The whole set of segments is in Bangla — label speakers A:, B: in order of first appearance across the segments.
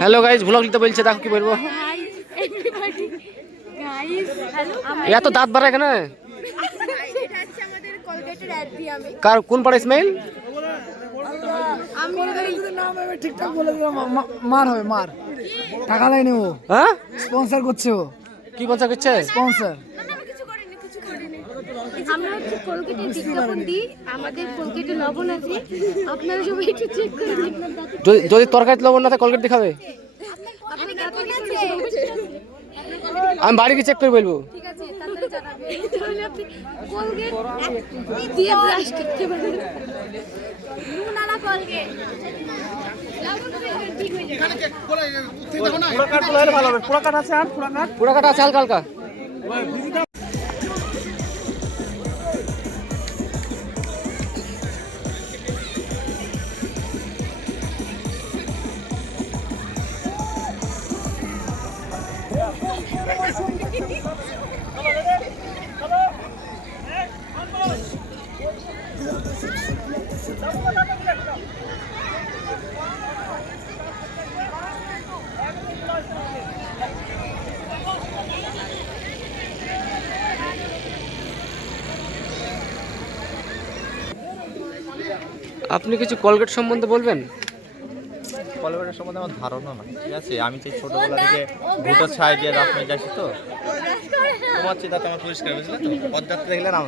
A: হ্যালো গাইজ ভ্লগ নিতে বলছে দেখো কি বলব। এত দাঁত বাড়া এখানে কার কোন পাড়া ইসমাইল
B: ঠিকঠাক বলে দিলাম মার হবে মার। টাকা দেয়নি ও।
A: হ্যাঁ?
B: স্পন্সর করছে ও।
A: কি বলছে করছে?
B: স্পন্সর
C: আমি কিছু করিনি কিছু করিনি আমরা হচ্ছে বিজ্ঞাপন দিই আমাদের লবণ আছে আপনারা সবাই একটু চেক করে নিন
A: যদি যদি তরকারি লবণ না থাকে কলগেট দেখাবে?
C: আছে
A: আমি বাড়ি গিয়ে চেক করে বলব।
C: ঠিক আছে তাড়াতাড়ি জানাবে। তাহলে আপনি কলগেট দিয়ে ব্রাশ করতে পারেন নুন আলা কলগেট। লবণ দিয়ে ঠিক হয়ে যাবে।
A: পুরা কাটা আছে হালকা হালকা। আপনি কিছু কলগেট সম্বন্ধে বলবেন?
D: কলগেটের সম্বন্ধে আমার ধারণা না ঠিক আছে? আমি সেই ছোটবেলা থেকে ভুটো ছাই দিয়ে দাঁত মেজে আসি তো। তোমার চেয়ে দাঁত আমার পরিষ্কার বুঝলে তো? পদ্মাতে দেখলে না।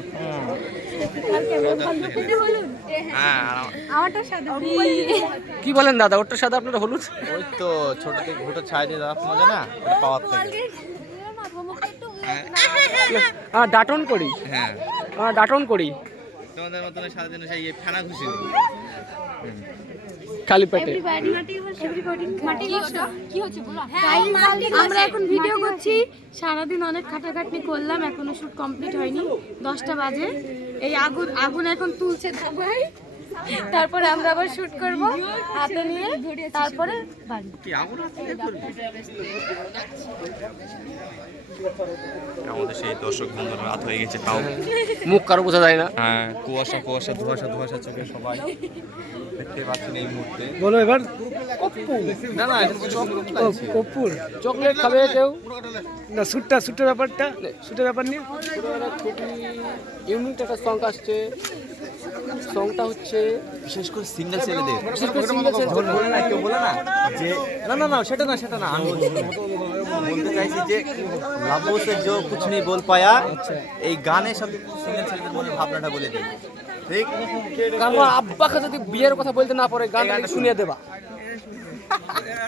D: হ্যাঁ
C: সাদা
A: কি বলেন দাদা ওটার সাথে আপনার হলুদ?
D: ওই তো ছোট থেকে ভুটো ছাই দিয়ে দাঁত মাজে না? ওটা পাওয়ার থেকে।
A: হ্যাঁ ডাটন করি।
D: হ্যাঁ।
A: হ্যাঁ ডাটন করি।
D: তোমাদের সারাদিন সেই ফেনা খুশি
A: পেটে।
C: আমরা এখন ভিডিও করছি। সারাদিন অনেক খাটাখাটনি করলাম এখনও শুট কমপ্লিট হয়নি। দশটা বাজে। এই আগুন আগুন এখন তুলছে। সবাই তারপরে আমরা আবার শুট করব হাতে নিয়ে তারপরে বাড়ি।
D: আমাদের সেই দর্শক বন্ধুরা রাত হয়ে গেছে তাও।
A: মুখ কারও বোঝা যায় না।
D: হ্যাঁ কুয়াশা কুয়াশা ধোয়াশা ধোয়াশা চোখে সবাই। দেখতে পাচ্ছেন এই মুহূর্তে।
B: বলো এবার।
D: না না লাগছে।
A: চকলেট খাবে কেউ?
B: না সুটটা সুটের ব্যাপারটা সুটের ব্যাপার নিয়ে।
A: ইউনিট একটা সং আসছে। সংটা হচ্ছে
D: বিশেষ করে সিঙ্গেল
A: হ্যাঁ, ছেলেদের।
D: বলে না না যে না না না সেটা না সেটা না আমি বলতে চাইছি যে লাভ কুছ নেই বল পায়া। এই গানে সব সিঙ্গেল ছেলেদের ভাবনাটা বলে দিই ঠিক?
A: কারণ আব্বাকে যদি বিয়ের কথা বলতে না পারে গান শুনিয়ে দেবা।